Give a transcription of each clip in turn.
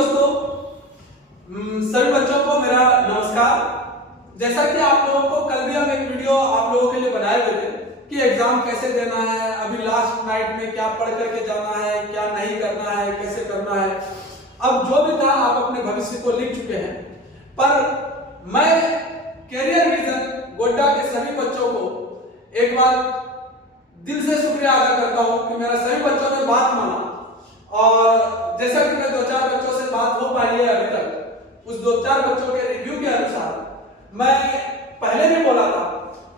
दोस्तों, सभी बच्चों को मेरा नमस्कार। जैसा कि आप लोगों को कल भी हम एक वीडियो आप लोगों के लिए बनाए हुए थे कि एग्जाम कैसे देना है, अभी लास्ट नाइट में क्या पढ़ करके जाना है, क्या नहीं करना है, कैसे करना है। अब जो भी था आप अपने भविष्य को लिख चुके हैं, पर मैं कैरियर विजन गोड्डा के सभी बच्चों को एक बार दिल से शुक्रिया अदा करता हूं कि मेरा सभी बच्चों ने बात माना। और जैसा कि मैं 2-4 बच्चों से बात हो पाई है अभी तक, उस 2-4 बच्चों के रिव्यू के अनुसार मैं पहले भी बोला था,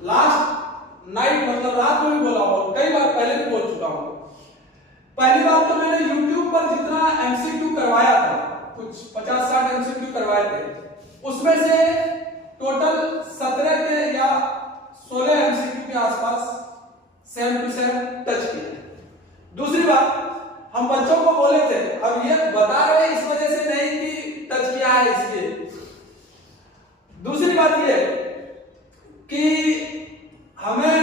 लास्ट नाइट मतलब रात में भी बोला हूं, कई बार पहले भी बोल चुका हूं। पहली बार तो मैंने YouTube पर जितना MCQ करवाया था, कुछ 50-60 MCQ करवाए थे, उसमें से टोटल 17 के या 16 MCQ के आसपास सेम टू सेम टच किया। दूसरी बात, हम बच्चों को बोले थे, अब ये बता रहे इस वजह से नहीं कि टच किया है इसलिए। दूसरी बात ये कि हमें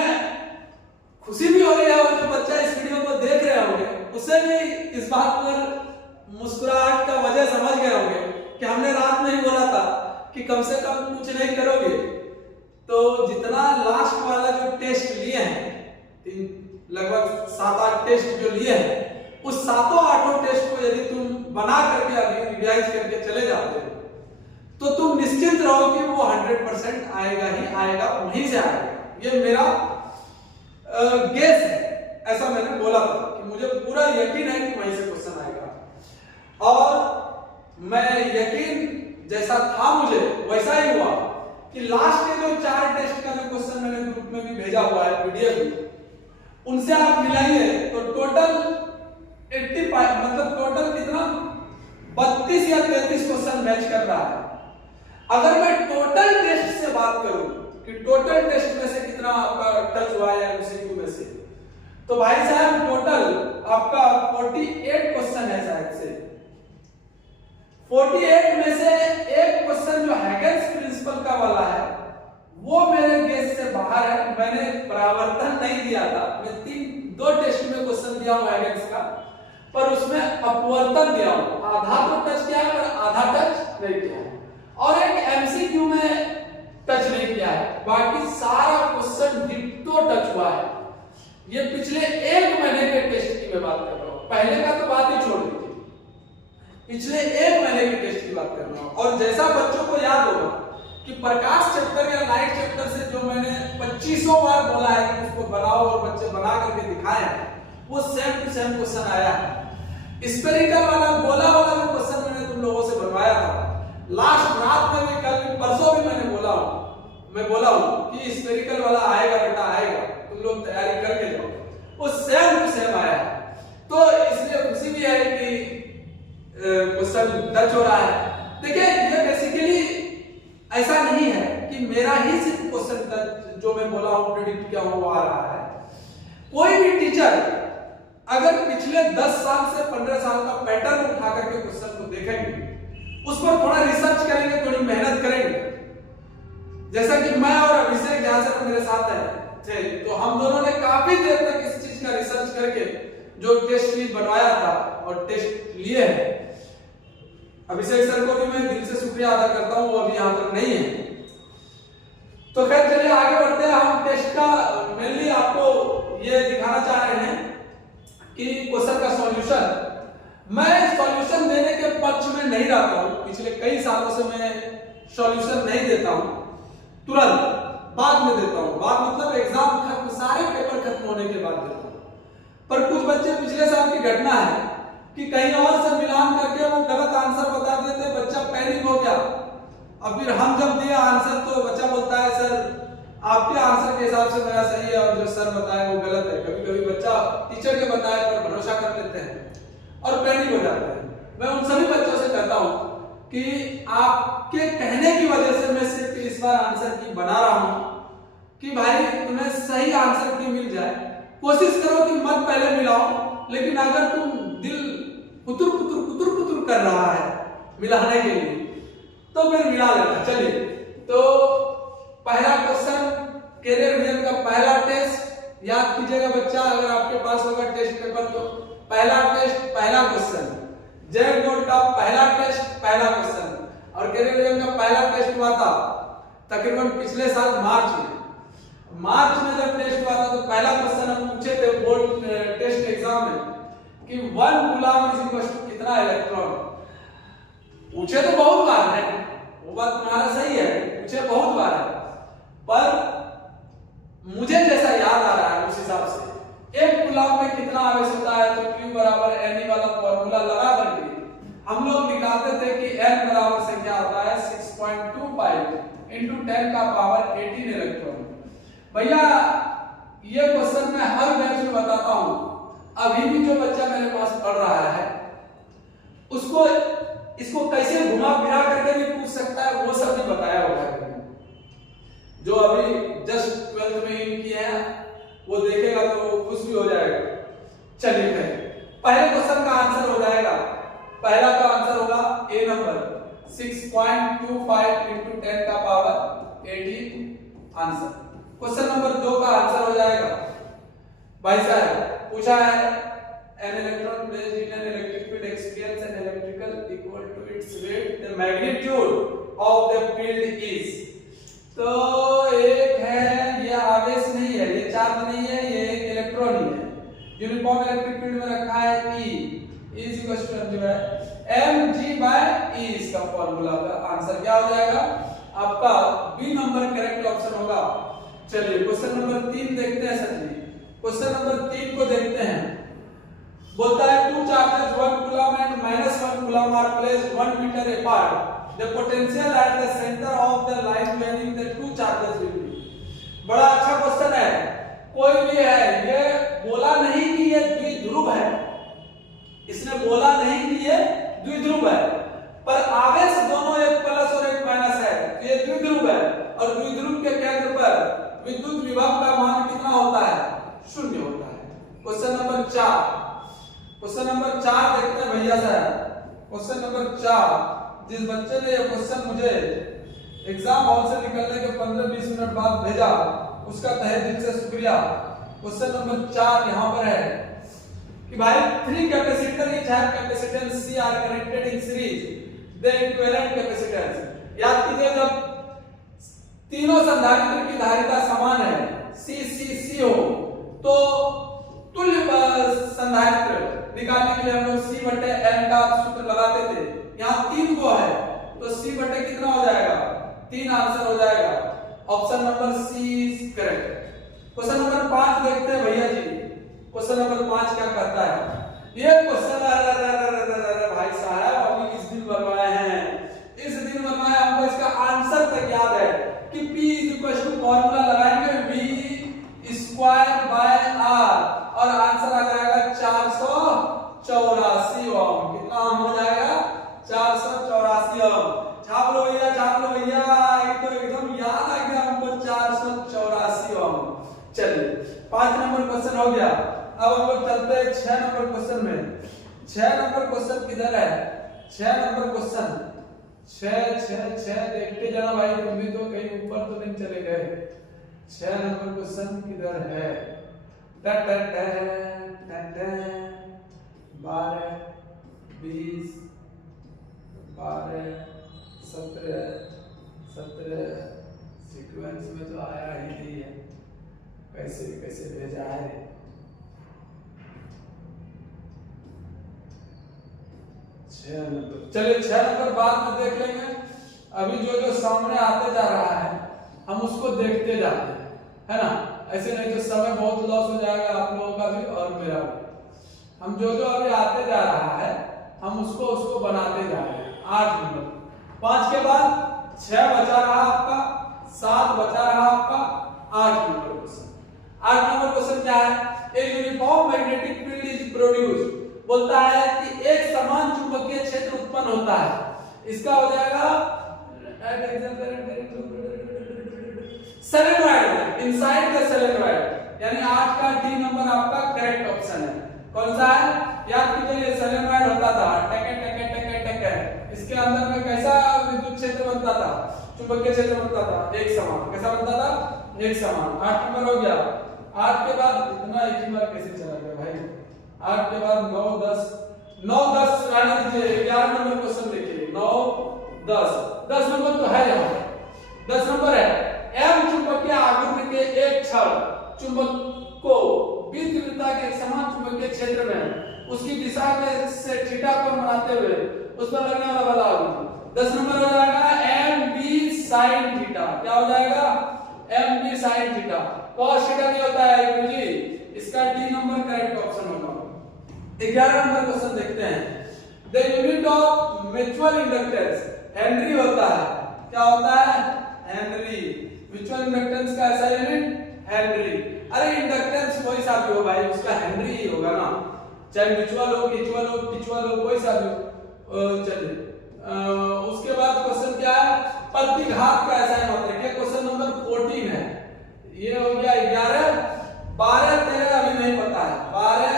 खुशी भी हो रही है और जो बच्चा इस वीडियो को देख रहे होंगे उसे भी इस बात पर मुस्कुराहट का वजह समझ गए होंगे कि हमने रात में ही बोला था कि कम से कम कुछ नहीं करोगे। तो जितना लास्ट वाला जो टेस्ट लिए हैं, लगभग 7-8 टेस्ट जो लिए हैं, उस 7-8 टेस्ट को यदि तुम बना करके अभी रिवाइज करके चले जाते हो तो तुम निश्चित रहो कि वो 100% आएगा ही आएगा, वहीं से आएगा। ये मेरा गेस है, ऐसा मैंने बोला था कि मुझे पूरा यकीन है कि वहीं से क्वेश्चन आएगा। और मैं यकीन जैसा था मुझे वैसा ही हुआ कि लास्ट के जो 4 टेस्ट का जो क्वेश्चन मैंने ग्रुप में भी भेजा हुआ है पीडीएफ में, उनसे आप मिलाइए तो टोटल 85 मतलब टोटल कितना 32 या 33 क्वेश्चन मैच कर रहा है। अगर मैं टोटल टेस्ट से बात करूं कि टोटल टेस्ट में से कितना आपका टच हुआ है MCQ में से, तो भाई साहब टोटल आपका 48 क्वेश्चन है शायद से। 48 में से एक क्वेश्चन जो हैगेन्स प्रिंसिपल का वाला है वो मेरे गेस से बाहर है। मैंने परावर्तन नहीं दिया था, मैं 2 टेस्ट में क्वेश्चन दिया हूं हैगेन्स का, पर उसमें अपवर्तन दिया हूं, आधा तो टच किया है पर आधा टच नहीं किया है, और एक MCQ में टच नहीं किया है। बाकी सारा क्वेश्चन डिट्टो टच हुआ है। ये पिछले 1 महीने के टेस्ट की मैं बात कर रहा हूं, पहले का तो बात ही छोड़ दीजिए, पिछले 1 महीने के टेस्ट की बात कर रहा हूं। और जैसा बच्चों को याद होगा कि प्रकाश चैप्टर या लाइट चैप्टर से जो मैंने 2500 बार बोला है कि उसको बनाओ और बच्चे बना करके दिखाए हैं, वो सेम टू सेम क्वेश्चन आया है। स्पेरिकल वाला गोला वाला जो क्वेश्चन मैंने तुम लोगों से बनवाया था, लास्ट रात में भी, कल भी, परसों भी मैं बोला हूं कि स्पेरिकल वाला आएगा बेटा आएगा, तुम लोग तैयारी करके जाओ, वो सेम टू सेम आया है। तो इसलिए खुशी भी है कि क्वेश्चन टच हो रहा है। देखिए ये बेसिकली ऐसा नहीं है कि मेरा ही सिर्फ क्वेश्चन टच जो मैं बोला हूं प्रेडिक्ट किया हुआ आ रहा है। कोई भी टीचर अगर पिछले 10 साल से 15 साल का पैटर्न उठा करके क्वेश्चन को देखेंगे, उस पर थोड़ा रिसर्च करेंगे, थोड़ी मेहनत करेंगे, जैसा कि मैं और अभिषेक जहां से मेरे साथ थे, तो हम दोनों ने काफी देर तक इस चीज का रिसर्च करके जो टेस्ट सीरीज बनवाया था और टेस्ट लिए हैं। अभिषेक सर को भी मैं दिल से शुक्रिया अदा करता हूं, वो अभी यहां पर नहीं है। तो खैर चलिए आगे बढ़ते हैं। हम टेस्ट का मेनली आपको ये दिखाना चाह रहे हैं कि क्वेश्चन का सॉल्यूशन, मैं सॉल्यूशन देने के पक्ष में नहीं रहता हूं, पिछले कई सालों से मैं सॉल्यूशन नहीं देता हूं, तुरंत बाद में देता हूं। बाद मतलब एग्जाम खत्म, सारे पेपर खत्म होने के बाद देता हूं। पर कुछ बच्चे पिछले साल की घटना है कि कहीं और से मिलान करके वो गलत आंसर बता देते, बच्चा पैनिक हो गया। अब फिर हम जब दिया आंसर तो बच्चा बोलता है सर आपके आंसर के हिसाब से मेरा सही है और जो सर बताए वो गलत है। कभी कभी बच्चा टीचर के बताए पर भरोसा कर लेते हैं और पैनिक हो जाते हैं। मैं उन सभी बच्चों से कहता हूं कि आपके कहने की वजह से मैं सिर्फ इस बार आंसर की बना रहा हूं कि भाई तुम्हें सही आंसर की मिल जाए। कोशिश करो कि मत पहले मिलाओ, लेकिन अगर तुम दिल पुतुर पुतुर पुतुर पुतुर कर रहा है मिलाने के लिए तो फिर मिला लेना। चलिए, तो पहला क्वेश्चन कैरियर विजन का पहला टेस्ट याद कीजिएगा बच्चा, अगर आपके पास होगा टेस्ट पेपर तो पहला टेस्ट पहला क्वेश्चन जय बोर्ड का पहला टेस्ट, पहला क्वेश्चन, और कैरियर का पहला टेस्ट हुआ था तकरीबन पिछले साल मार्च में जब टेस्ट हुआ था तो पहला क्वेश्चन हम पूछे थे बोर्ड टेस्ट एग्जाम में कि 1 कूलम इज इक्वल टू कितना इलेक्ट्रॉन। पूछे तो बहुत बार है, वो बात तुम्हारा सही है, पूछे बहुत बार है, पर मुझे जैसा याद आ रहा है उस हिसाब से 1 कूलम में कितना आवेश होता है तो Q बराबर Ne वाला फॉर्मूला लगा करके हम लोग निकालते थे कि N बराबर से क्या होता है 6.25 into 10 का पावर 18 इलेक्ट्रॉन। भैया ये क्वेश्चन मैं हर बैच में बताता हूं, अभी भी जो बच्चा मेरे पास पढ़ रहा है उसको इसको कैसे घुमा फिरा करके भी पूछ सकता है, वो सब भी बताया हुआ है। जो अभी जस्ट 12th में इन किए हैं वो देखेगा तो वो खुश भी हो जाएगा। चलिए पहले क्वेश्चन का आंसर हो जाएगा, पहला का आंसर होगा ए नंबर 6.25 into 10 का पावर 18 आंसर। क्वेश्चन नंबर 2 का आंसर हो जाएगा भाई साहब पूछा है an electron placed in an electric field experience an electrical equal to its weight the magnitude of the field is। तो एक है ये आवेश नहीं है, ये चार्ज नहीं है, ये एक इलेक्ट्रॉन ही है। यूनिफॉर्म इलेक्ट्रिक फील्ड में रखा है E इज इक्वल टू जो है mg/e, इसका फॉर्मूला का आंसर क्या हो जाएगा आपका बी नंबर करेक्ट ऑप्शन होगा। चलिए क्वेश्चन नंबर 3 देखते हैं सर जी। क्वेश्चन नंबर 3 को देखते हैं, बोलता है 2 charges 1 coulomb and -1 coulomb are placed 1 metre apart the potential at the centre of the line wearing the 2 charges will be. बड़ा अच्छा क्वेश्चन है, कोई भी है, ये बोला नहीं कि ये द्विध्रुव है, इसने बोला नहीं कि ये द्विध्रुव है, पर आवेश दोनों एक प्लस और एक माइनस है, ये द्विध्रुव है और द्विध्रुव के केंद्र पर विद्युत विभव का मान कितना होता है 0 होता है। क्वेश्चन नंबर 4, क्वेश्चन नंबर 4 देखते हैं भैया साहब। क्वेश्चन नंबर 4, जिस बच्चे ने ये क्वेश्चन मुझे एग्जाम हॉल से निकलने के 15-20 मिनट बाद भेजा उसका तहे दिल से शुक्रिया। क्वेश्चन नंबर 4 यहाँ पर है कि भाई 3 capacitor each have capacitance C are connected in series the equivalent capacitance। याद कीजिए जब तीनों संधारित्र की धारिता समान है C हो तो तुल्य संधारित्र निकालने के लिए हम लोग C/N का सूत्र लगाते थे। यहाँ 3 को है तो C/ कितना हो जाएगा 3 आंसर हो जाएगा। Option number C is correct. Question number 5 देखते हैं भैया जी। क्वेश्चन नंबर 5 क्या कहता है, ये क्वेश्चन भाई साहब अभी इस दिन बनवाए हैं, इस दिन बनवाए, हमको इसका आंसर तक याद है कि P फॉर्मूला लगाएंगे V² r और आंसर आ जाएगा 484 ओम। कितना ओम हो जाएगा 484 ओम। छाप लो भैया, छाप लो भैया, एक तो एकदम याद आ गया हमको 484 ओम। चलिए 5 नंबर क्वेश्चन हो गया। अब हम लोग चलते हैं 6 नंबर क्वेश्चन में। 6 नंबर क्वेश्चन किधर है, 6 नंबर क्वेश्चन 6 देखते जाना भाई, तुम भी तो कहीं ऊपर तो नहीं चले गए। 6 नंबर क्वेश्चन किधर है, 12 20 12 17 सीक्वेंस में तो आया ही नहीं है, कैसे भेजा है। चलिए 6 नंबर बाद में देख लेंगे, अभी जो सामने आते जा रहा है हम उसको देखते जाते हैं, है ना, ऐसे नहीं तो समय बहुत लॉस हो जाएगा आप लोगों का भी और मेरा भी। हम जो अभी आते जा रहा है हम उसको बनाते जा रहे हैं। 8 नंबर, 5 के बाद 6 बचा रहा आपका, 7 बचा रहा आपका, 8 नंबर क्वेश्चन। 8 नंबर क्वेश्चन क्या है, a uniform magnetic field is produced. बोलता है कि एक समान चुंबकीय क्षेत्र उत्पन्न होता है। इसका हो जाएगा सोलेनॉइड, इनसाइड द सोलेनॉइड, यानी 8 का डी नंबर आपका करेक्ट ऑप्शन है। कौन सा है, याद कीजिए सोलेनॉइड होता था टके टके टके टके, इसके अंदर में कैसा विद्युत क्षेत्र बनता था, चुंबकीय क्षेत्र बनता था एक समान। कैसा बनता था, एक समान। 8 नंबर हो गया। 8 के बाद इतना एक ही बार कैसे चला गया भाई। 8 के बाद 9 10 रहने दीजिए। 11 नंबर क्वेश्चन 10 नंबर तो है यहाँ पर, 10 नंबर है। M चुंबकीय आघूर्ण के एक क्षण चुंबक को B तीव्रता के एक समान चुंबकीय क्षेत्र में उसकी दिशा के से थीटा कोण बनाते हुए उस पर लगने वाला बल होगा। 10 नंबर हो जाएगा MB sin थीटा। क्या हो जाएगा? MB sin theta. cos theta नहीं होता है गुरुजी, इसका D नंबर करेक्ट ऑप्शन होगा। 11 नंबर क्वेश्चन देखते हैं। The unit of mutual inductance Henry होता है। क्या होता है? हेनरी। म्यूचुअल इंडक्टेंस का ऐसा यूनिट हेनरी। अरे इंडक्टेंस कोई सा भी हो भाई, उसका हेनरी ही होगा ना, चाहे म्यूचुअल हो, म्यूचुअल हो, म्यूचुअल हो, कोई सा भी हो। चलिए उसके बाद क्वेश्चन क्या है? प्रतिघात का ऐसा मात्रक है। क्वेश्चन नंबर 14 है। ये हो गया 11, 12, 13 अभी नहीं पता है, 12,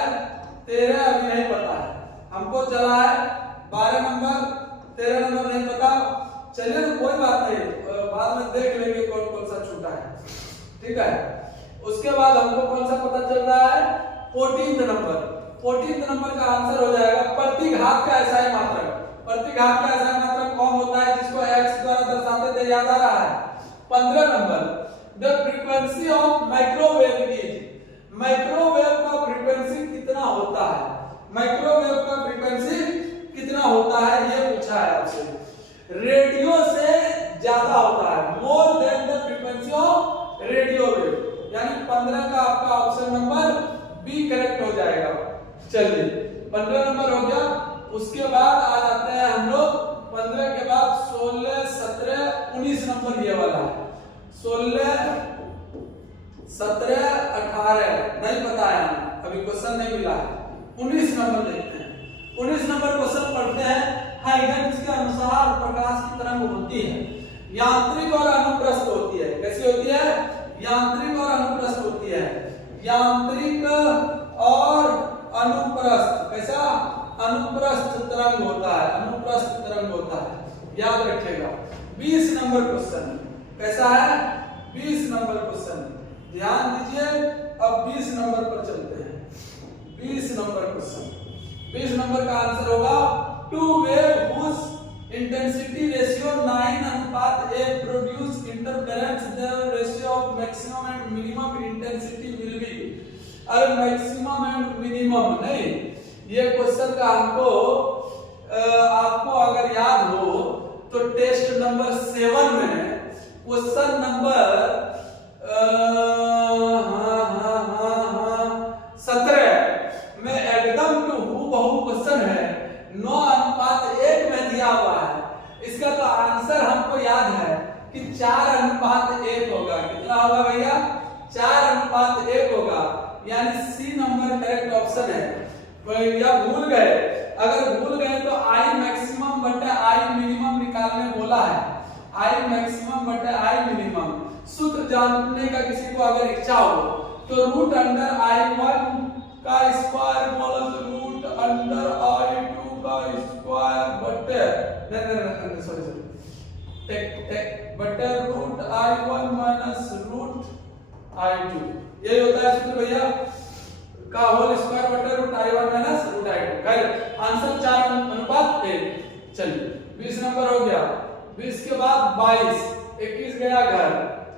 13 अभी नहीं पता है हमको, चला है 12 नंबर, 13 नंबर नहीं पता। चलिए तो कोई बात नहीं, बाद में देख लेंगे कौन कौन सा छूटा है, ठीक है। उसके बाद हमको कौन सा पता चल रहा है? 14 नंबर। 14 नंबर का आंसर हो जाएगा प्रतिघात का ऐसा मात्रक। प्रतिघात का ऐसा मात्रक कौन होता है जिसको x द्वारा दर्शाते थे, याद आ रहा है? 15 number. The frequency of microwave is, microwave का फ्रीक्वेंसी कितना होता है? माइक्रोवेव का फ्रीक्वेंसी कितना होता है ये पूछा है आपसे। रेडियो से ज्यादा होता है, more than the frequency of radio wave, यानी 15 का आपका ऑप्शन नंबर बी करेक्ट हो जाएगा। चलिए 15 नंबर हो गया। उसके बाद आ जाते हैं हम लोग 15 के बाद 16, 17, 19 नंबर ये वाला है। 16, 17, 18 नहीं पता है, अभी क्वेश्चन नहीं मिला है। 19 नंबर देखते हैं। 19 नंबर क्वेश्चन पढ़ते हैं। हाइगन्स के अनुसार प्रकाश की तरंग होती है, यांत्रिक और अनुप्रस्थ होती है। कैसी होती है? यांत्रिक और अनुप्रस्थ होती है। यांत्रिक और अनुप्रस्थ, कैसा? अनुप्रस्थ तरंग होता है, अनुप्रस्थ तरंग होता है, याद रखिएगा। 20 नंबर क्वेश्चन कैसा है? 20 नंबर क्वेश्चन ध्यान दीजिए। अब 20 नंबर पर चलते हैं। 20 नंबर क्वेश्चन, 20 नंबर का आंसर होगा two wave whose intensity ratio 9:8 produce interference, the ratio of maximum and minimum intensity will be. अरे मैक्सिमम एंड मिनिमम नहीं, ये क्वेश्चन का हमको आपको अगर याद हो तो टेस्ट नंबर 7 में क्वेश्चन नंबर 17 में एकदम टू हूबहू क्वेश्चन है, 9:1 में दिया हुआ है। इसका तो आंसर हमको याद है कि 4:1 होगा। कितना होगा भैया? 4:1 होगा, यानी सी नंबर करेक्ट ऑप्शन है। या भूल गए? अगर भूल गए तो आई मैक्सिमम बटे आई मिनिमम निकालने बोला है। आई मैक्सिमम बटे आई मिनिमम सूत्र जानने का किसी को अगर इच्छा हो तो रूट अंडर I1 का square plus root under I2 का स्क्वायर बटे बटे root I1 minus root I2, यही होता है सूत्र भैया का होल स्क्वायर बटे root I1 minus root I2। Correct answer 4:1। चलिए 20 नंबर हो गया। 20 के बाद 22, 21 गया घर,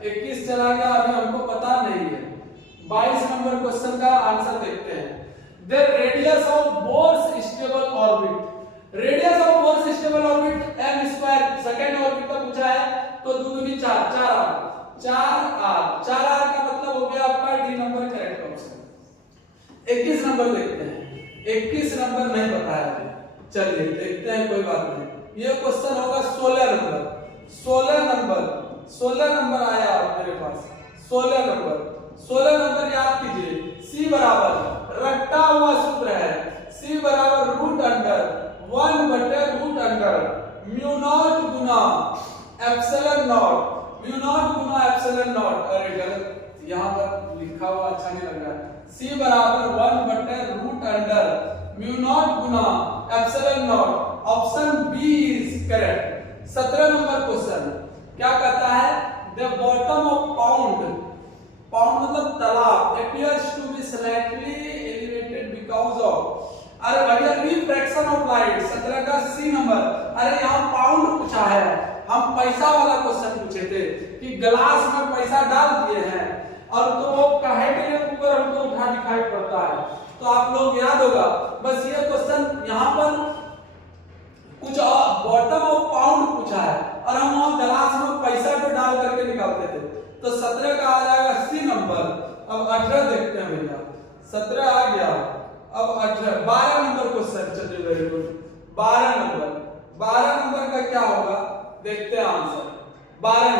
21 चला गया, अभी हमको पता नहीं है। 22 नंबर क्वेश्चन का आंसर देखते हैं। The radius of bourse stable orbit, radius of bourse stable orbit m square, second orbit का पूछा है तो 2 दूनी 4, 4r का मतलब हो गया आपका D number correct option. 21 number देखते हैं। 21 नंबर नहीं पता है, चलिए देखते हैं, कोई बात नहीं। ये क्वेश्चन होगा 16 नंबर। 16 नंबर आया मेरे पास। 16 नंबर याद कीजिए। C बराबर रट्टा हुआ सूत्र है, C बराबर रूट अंडर 1 बटे रूट अंडर म्यू नॉट गुना एप्सिलॉन नॉट, म्यू नॉट गुना एप्सिलॉन नॉट। अरे गलत यहाँ पर लिखा हुआ, अच्छा नहीं लग रहा है। C बराबर 1 बटे रूट अंडर म्यू नॉट गुना epsilon nought. Option B is correct. 17 number question क्या कहता है? The bottom of pond, pond मतलब तालाब, appears to be slightly elevated because of, अरे भैया रिफ्रैक्शन ऑफ लाइट। 17 का सी नंबर। अरे यहाँ पाउंड पूछा है, पैसा वाला क्वेश्चन पूछे थे कि ग्लास में पैसा डाल दिए हैं और तो वो काहे के लिए ऊपर हमको उठा दिखाई पड़ता है। तो आप लोग याद होगा बस ये क्वेश्चन यहाँ पर कुछ बॉटम ऑफ पाउंड पूछा है और हम वहां ग्लास में पैसा को डाल करके निकालते थे। तो 17 का आ जाएगा सी नंबर। अब 18 देखते हैं भैया, 17 आ गया। अब 18 12 नंबर क्वेश्चन, चलिए वेरी गुड। 12 नंबर का क्या होगा देखते हैं आंसर। 12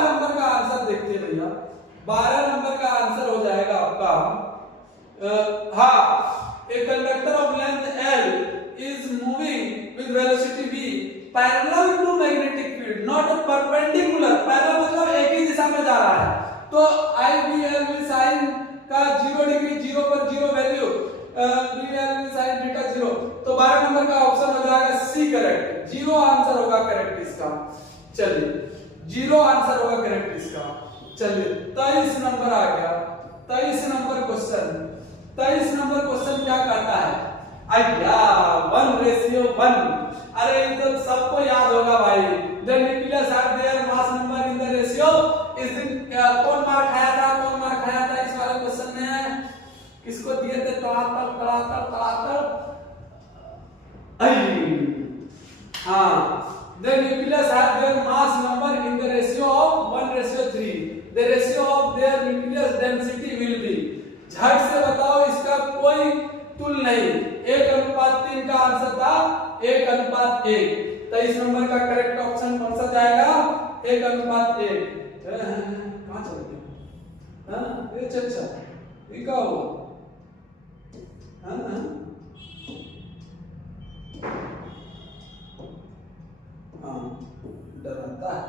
नंबर का आंसर देखते हैं भैया। 12 नंबर का आंसर हो जाएगा आपका a conductor of length L is moving with velocity v parallel to magnetic field not perpendicular। parallel मतलब एक ही दिशा में जा रहा है। तो I V L V sin का 0 डिग्री 0 पर 0 value V L V sin theta 0। तो 12 नंबर का ऑप्शन हो जाएगा सी करेक्ट। 0 आंसर होगा करेक्ट इसका। चलिए 0 आंसर होगा करेक्ट इसका। चलिए 23 नंबर आ गया। 23 नंबर क्वेश्चन क्या कहता है? अय्या 1:1। अरे ये तो सबको याद होगा भाई। The nucleus are there mass number in the ratio। इस दिन कौन मार खाया था इस वाले क्वेश्चन में? किसको दिए थे? तड़ातड़। हाँ, the nucleus have their mass number in the ratio of 1:3। the ratio of their nucleus density will be। झट से बताओ, इसका कोई तुल नहीं। 1:3 का आंसर था 1:1। 23 नंबर का करेक्ट ऑप्शन कौन सा जाएगा? 1:1। कहां चल गया? हाँ ये अच्छा ये क्या हुआ? हाँ डराता है।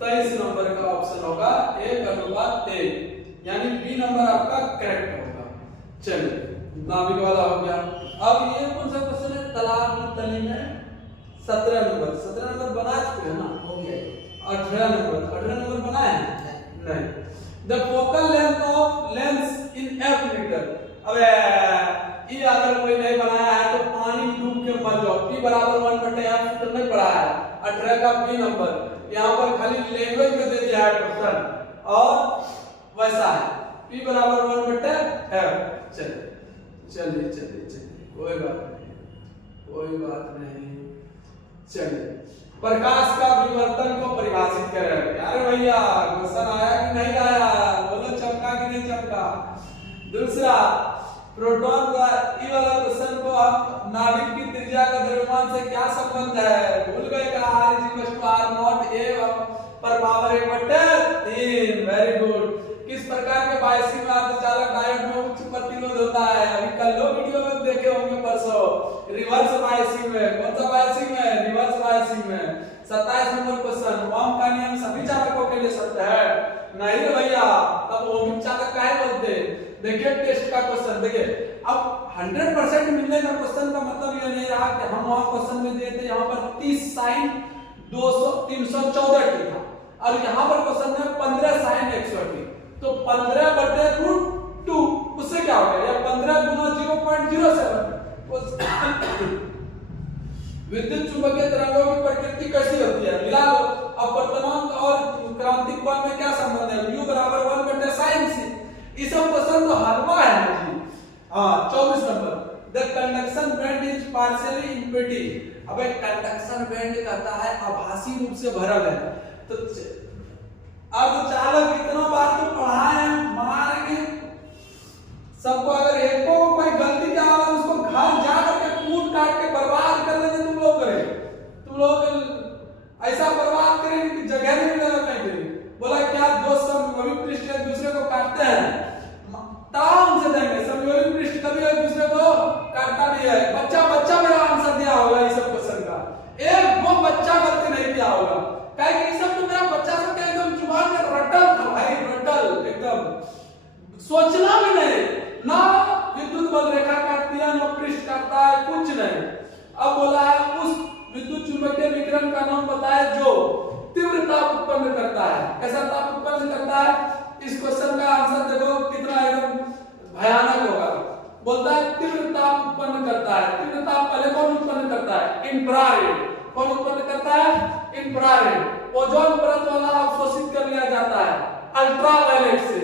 23 नंबर का ऑप्शन होगा 1:1, यानी बी नंबर आपका करेक्ट होगा। चलिए नाभिक वाला हो गया। अब ये कौन सा क्वेश्चन है? तालाब में तली में 17 नंबर बना चुके हैं ना? हो गया। 18 नंबर बना है? नहीं। The focal length of lens in f metre. अब ये अगर कोई नहीं बनाया है तो पानी डूब के मर जाओ। P बराबर 1/f तो नहीं पढ़ा है। 18 का बी नंबर यहाँ पर खाली लैंग्वेज में दे दिया है क्वेश्चन और वैसा है। P बराबर 1/f। चलिए कोई बात नहीं। चलिए प्रकाश का विवर्तन को परिभाषित करें। अरे भैया क्वेश्चन आया कि नहीं आया? बोलो चमका कि नहीं चमका? दूसरा प्रोटॉन का ई वाला क्वेश्चन को आप नाभिक की त्रिज्या का द्रव्यमान से क्या संबंध है? भूल गए का R=R0 a पर पावर 1/3। Very good. किस प्रकार के बायसिंग में अर्धचालक डायोड में उच्च प्रतिरोध होता है? अभी कल लो वीडियो में देखे होंगे परसों। रिवर्स बायसिंग में। कौन सा बायसिंग में? रिवर्स बायसिंग में। 27 नंबर क्वेश्चन। ओम का नियम सभी चालकों के लिए सत्य है? नहीं रे भैया, तब ओमिक चालक काहे बोलते? देखिए टेस्ट का क्वेश्चन देखिए। अब 100% मिलने का क्वेश्चन का मतलब ये नहीं रहा कि हम वहां क्वेश्चन में दिए थे यहाँ पर 30 sin 314 था और यहाँ पर क्वेश्चन में 15 sin 180। तो 15/√2 उससे क्या हो गया? 15 गुना 0.07। विद्युत चुंबकीय तरंगों की प्रकृति कैसी होती है? मिला लो। अब वर्तमान और क्रांतिक कोण में क्या संबंध है? म्यू बराबर 1/sin c। इस सब क्वेश्चन तो हलवा है जी। 24 number. The conduction band is partially empty. अब एक कंडक्शन बैंड कहता है आभासी रूप से भरल है। तो अब चालक इतना बार तो पढ़ाए हैं, मारेंगे सबको। अगर एक को कोई गलती क्या हुआ उसको घर जा करके कूट काट के बर्बाद कर देंगे तुम लोग ऐसा बर्बाद करेंगे कि जगह नहीं मिलेगा कहीं पे। बोला क्या दोस्त समयोगी पृष्ठ एक दूसरे को काटते हैं? ताम से देंगे। समयोगी पृष्ठ कभी एक दूसरे को काटता नहीं है। बच्चा मेरा आंसर दिया होगा इस सब क्वेश्चन का। एक वो बच्चा गलती नहीं दिया होगा। कहे कि सब तो मेरा बच्चा सब एकदम जुबान में रटल था भाई, रटल एकदम सोचना भी नहीं ना। विद्युत बल रेखा काटती है ना पृष्ठ काटता है, कुछ नहीं। अब बोला है उस विद्युत चुंबकीय विकिरण का नाम बताए जो तीव्र ताप उत्पन्न करता है। कैसा ताप उत्पन्न करता है? इस क्वेश्चन का आंसर देखो कितना एकदम भयानक होगा। बोलता है तीव्र ताप उत्पन्न करता है। तीव्र ताप पहले कौन उत्पन्न करता है? इंफ्रारेड। कौन उत्पन्न करता है? इंफ्रारेड। ओजोन परत वाला अवशोषित कर लिया जाता है अल्ट्रावायलेट से।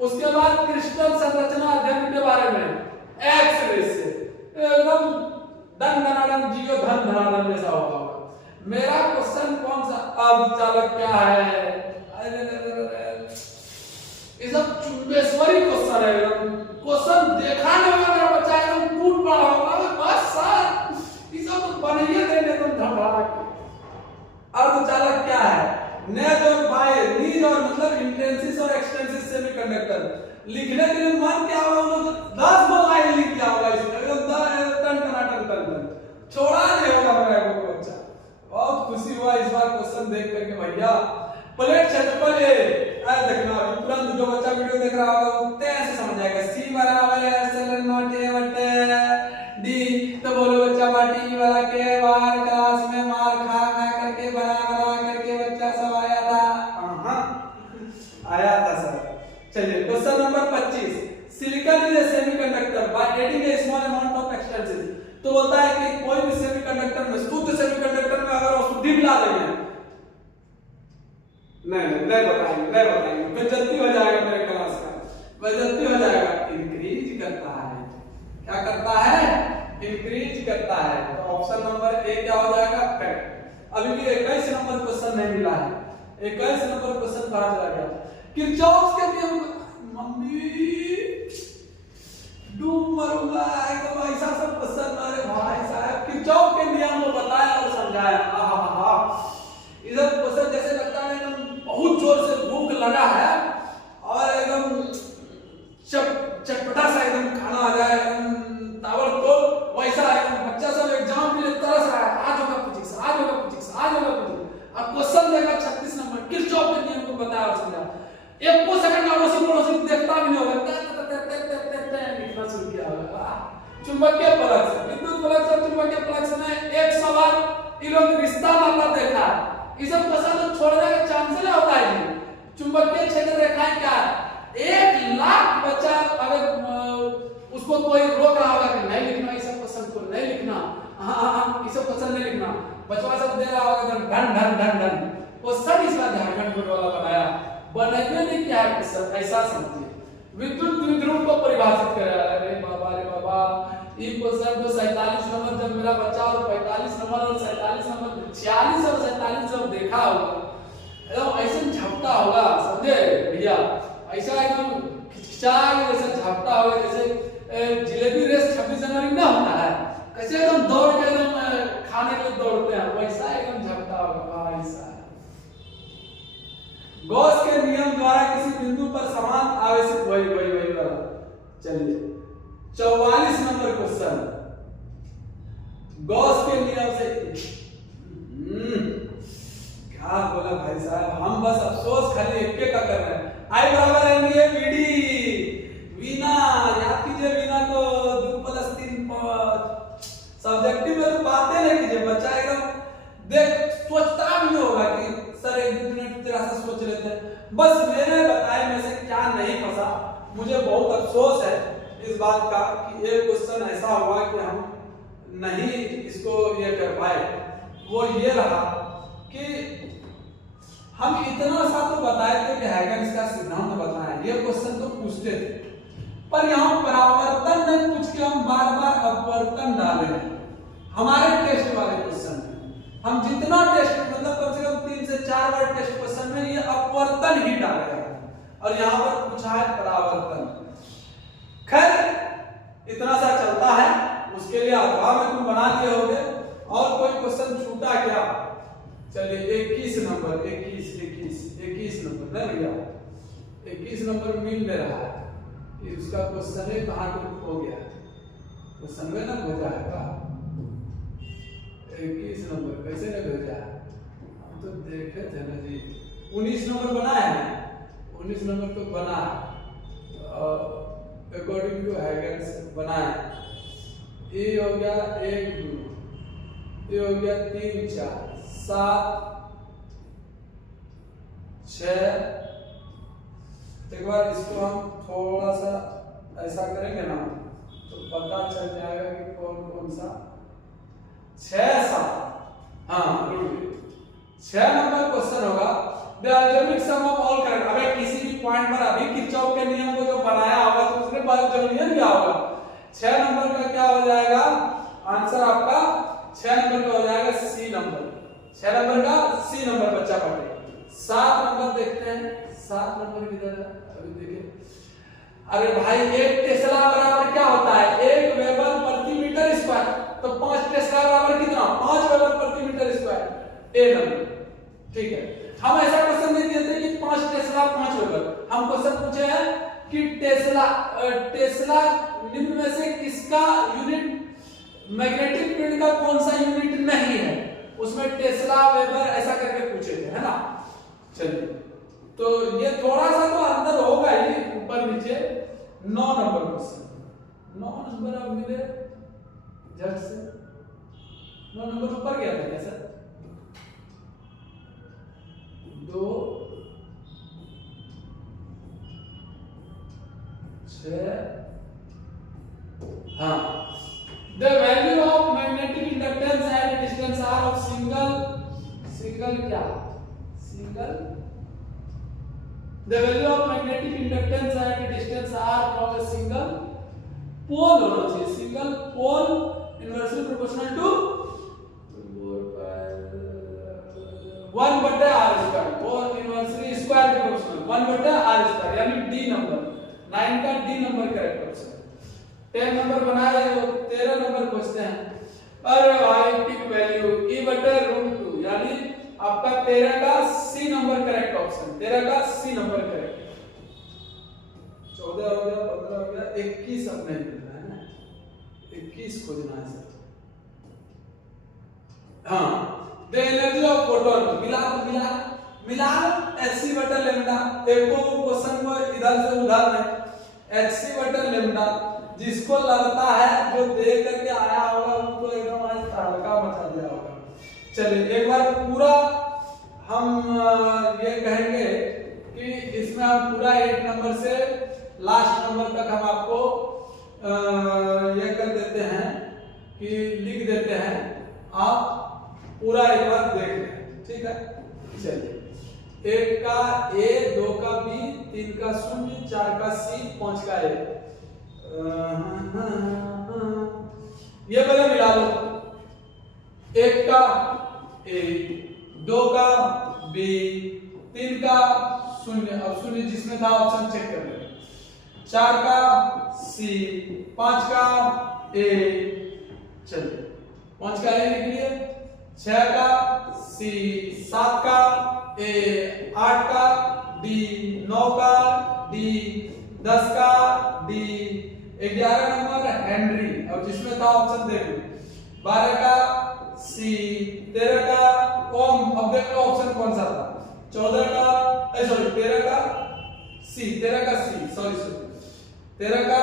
उसके बाद क्रिस्टल संरचना अध्ययन के बारे में एक्स रे से, एकदम धन धनाधन जियो धन धनाधन जैसा होगा। मेरा क्वेश्चन कौन सा? अर्धचालक क्या है? ये सब चुंबेश्वरी क्वेश्चन है। क्वेश्चन देखा नहीं होगा मेरा बच्चा, एकदम टूट पड़ा होगा। बस सर ये सब तो बनाइए देने तुम धड़ाधड़ के। अर्धचालक क्या है? नेज और बाय, नीज और मतलब इंटेंसिस और एक्सटेंसिस सेमीकंडक्टर। लिखने के लिए मन क्या होगा? उन्होंने 10 लाइन लिख दिया होगा इसमें, एकदम टन छोड़ा नहीं होगा मेरा को बच्चा। बहुत खुशी हुआ इस बार क्वेश्चन देख करके भैया। प्लेट क्षेत्रफल ये देखना, तुरंत जो बच्चा वीडियो देख रहा होगा वो ऐसे समझ जाएगा। C बराबर है /A/D। तो बोलो बच्चा बाटी वाला के बार क्लास में मार खा करके बना करके बच्चा सब आया था। आया था सर। चलिए question number 25, silicon is a semiconductor by adding A small amount of extensive. तो बोलता है कि कोई भी सेमीकंडक्टर में, शुद्ध सेमीकंडक्टर में अगर अशुद्धि मिला देंगे, नहीं बताएंगे, बेइज्जती हो जाएगा मेरे क्लास का, बेइज्जती हो जाएगा। इंक्रीज करता है, क्या करता है? इंक्रीज करता है। तो ऑप्शन नंबर ए क्या हो जाएगा? करेक्ट। अभी भी 21 नंबर क्वेश्चन नहीं मिला है। 21 नंबर क्वेश्चन कहां चला गया? किरचॉफ के नियम। मम्मी डूब मरूंगा, एकदम ऐसा सब क्वेश्चन। अरे भाई साहब किरचॉफ के नियम को बताया और समझाया। इधर क्वेश्चन जैसे लगता है एकदम बहुत जोर से भूख लगा है और एकदम चटपटा सा एकदम खाना आ जाए, एकदम ताबड़तोड़ वैसा एकदम बच्चा सब एग्जाम के लिए तरस रहा है। आज होगा फिजिक्स, आज होगा फिजिक्स, आज होगा फिजिक्स। अब क्वेश्चन देगा 36 नंबर, किरचॉफ के नियम को बताया और समझाया। एक को सेकंड अड़ोसी देखता भी नहीं होगा, लिखना शुरू किया होगा। चुंबकीय प्लक्स, विद्युत प्लक्स और चुंबकीय प्लक्स में एक सवाल इन लोग रिश्ता नाता देखा है। इस सब क्वेश्चन तो छोड़ने का चांस नहीं होता है जी। चुंबकीय क्षेत्र रेखाएं क्या है? 1 लाख बच्चा अगर उसको कोई रोक रहा होगा कि नहीं लिखना इस क्वेश्चन को, नहीं लिखना, हाँ इस क्वेश्चन नहीं लिखना, बचवा सब दे रहा होगा धन धन धन धन क्वेश्चन इसका झारखंड बोर्ड वाला बनाया। बनाइए नहीं क्या है क्वेश्चन, ऐसा समझिए। विद्युत द्विध्रुव को परिभाषित करेगा। अरे बाबा ये क्वेश्चन तो 47 नंबर जब मेरा बच्चा और 45 नंबर और 47 नंबर 46 और 47 जब देखा होगा एकदम ऐसे झपटा होगा, समझे भैया? ऐसा एकदम खिचखिचा जैसे झपटा होगा, जैसे जिलेबी रेस 26 जनवरी में होता है, कैसे एकदम दौड़ के एकदम खाने के लिए दौड़ते हैं, वैसा एकदम झपटा होगा भाई साहब। गॉस के नियम द्वारा किसी बिंदु पर समान आवेशित वही वाला। चलिए 44 नंबर क्वेश्चन, गॉस के नियम से क्या बोला भाई साहब? हम बस अफसोस खाली एक का कर रहे हैं। I बराबर है बीडी वीना, याद कीजिए वीना को 2+3 सब्जेक्टिव में तो बातें नहीं कीजिए। बच्चा एकदम देख सोचता भी नहीं होगा कि सर 1-2 मिनट तेरा से सोच लेते हैं। बस मेरे बताए में से क्या नहीं फंसा। मुझे बहुत अफसोस है इस बात का कि एक क्वेश्चन ऐसा हुआ कि हम नहीं इसको ये कर पाए। वो ये रहा कि हम इतना सा तो बताए थे कि हैगन्स का सिद्धांत बताया, ये क्वेश्चन तो पूछते थे, पर यहाँ परावर्तन नहीं पूछ के हम बार बार अपवर्तन डाले हैं। हमारे टेस्ट वाले क्वेश्चन में हम जितना टेस्ट मतलब कम से कम 3 से 4 बार टेस्ट क्वेश्चन में ये अपवर्तन ही डाले हैं और यहाँ पर पूछा है परावर्तन। खैर इतना सा चलता है, उसके लिए अथवा में तुम बना लिए होगे। और कोई क्वेश्चन छूटा क्या? चलिए 21 नंबर 21 नंबर नहीं भैया, 21 नंबर मिल नहीं रहा है कि उसका क्वेश्चन है कहाँ हो गया। क्वेश्चन में ना भेजा है का 21 नंबर कैसे नहीं भेजा है? हम तो देखे थे ना जी। 19 नंबर बना है, 19 नंबर तो बना है अकॉर्डिंग टू हैगन्स बना है। ये हो गया 1 2, ये हो गया 3 4 7 6। एक बार इसको हम थोड़ा सा ऐसा करेंगे ना तो पता चल जाएगा कि कौन कौन सा 6 7। हाँ 6 नंबर क्वेश्चन होगा the algebraic sum of all current. अबे किसी भी पॉइंट पर अभी किरचॉफ के नियम को जो बनाया होगा तो उसने जो नियम क्या होगा 6 नंबर का क्या हो जाएगा आंसर आपका 6 नंबर का हो जाएगा सी नंबर। 6 नंबर का सी नंबर बच्चा पढ़े। 7 नंबर देखते हैं 7 नंबर किधर है अभी देखिए। अरे भाई 1 टेस्ला बराबर क्या होता है 1 वेबर प्रति मीटर स्क्वायर। तो 5 टेस्ला बराबर कितना 5 वेबर प्रति मीटर स्क्वायर। ए नंबर ठीक है। हम ऐसा क्वेश्चन नहीं देते कि 5 टेस्ला 5 वेबर। हम क्वेश्चन पूछे हैं कि टेस्ला निम्न में से किसका यूनिट मैग्नेटिक फील्ड का कौन सा यूनिट नहीं है उसमें टेस्ला वेबर ऐसा करके पूछे थे है ना। चलिए तो ये थोड़ा सा तो अंदर होगा ही ऊपर नीचे। 9 नंबर क्वेश्चन 9 नंबर अब मिले झट से 9 नंबर ऊपर गया था क्या सर 2 6। हाँ the value of magnetic inductance at a distance r of single क्या single the value of magnetic inductance at a distance r from a single pole होना चाहिए single pole inversely proportional to 1/r² और inversely square proportional 1/r² यानी D number 9 का D number correct option. 10 number बनाए हो 13 number पूछते हैं अरे भाई टिक वैल्यू e/√2 यानी आपका 13 का सी नंबर करेक्ट ऑप्शन। 13 का सी नंबर करेक्ट। 14 हो गया 15 हो गया 21 अब नहीं मिल रहा है ना 21 खोजना है सर। हाँ द एनर्जी ऑफ फोटोन मिला hc/λ। एक को क्वेश्चन को इधर से उधर में hc/λ जिसको लगता है जो देख करके आया होगा उनको एकदम आज तड़का मचा दिया होगा। चलिए एक बार पूरा हम ये कहेंगे कि इसमें हम पूरा 8 नंबर से लास्ट नंबर तक हम आपको ये कर देते हैं कि लिख देते हैं आप पूरा एक बार देख लें ठीक है। चलिए 1 का ए 2 का बी 3 का 0 4 का सी 5 का ए ये पहले मिला लो। 1 का ए 2 का बी 3 का 0 अब 0 जिसमें था ऑप्शन चेक कर लें। 4 का सी 5 का ए चलिए 5 का ए लिख लिए। 6 का सी 7 का ए 8 का डी 9 का डी 10 का डी 11 नंबर हेनरी अब जिसमें था ऑप्शन देख लो। 12 का सी 13 का ओम अब देख लो ऑप्शन कौन सा था 14 का सॉरी 13 का सी 13 का सी सॉरी 13 का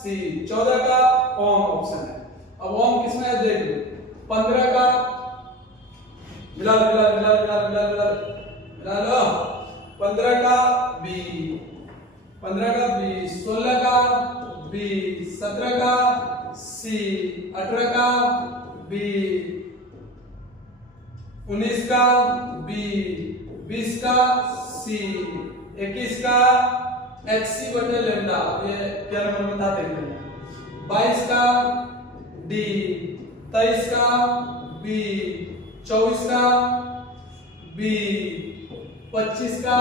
सी 14 का ओम ऑप्शन है। अब ओम किसमें है देख लो। 15 का मिला लो 15 का बी 16 का बी 17 का सी 18 का बी 19 का बी 20 का सी 21 का hc/λ ये क्या नंबर में था देख लें। 22 का डी 23 का बी 24 का बी 25 का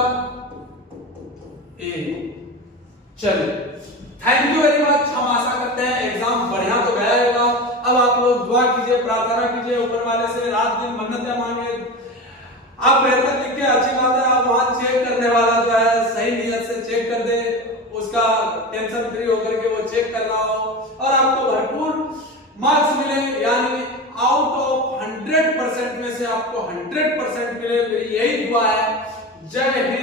ए। चलिए थैंक यू वेरी मच। हम आशा करते हैं एग्जाम बढ़िया तो गया होगा। अब आप लोग दुआ कीजिए प्रार्थना कीजिए ऊपर वाले से रात दिन मन्नतें मांगे। आप बेहतर लिख के अच्छी बात है आप वहां चेक करने वाला जो है सही नियत से चेक कर दे उसका टेंशन फ्री होकर के वो चेक कर रहा हो और आपको भरपूर मार्क्स मिले यानी आउट ऑफ 100% में से आपको 100% मिले। मेरी यही दुआ है। जय हिंद।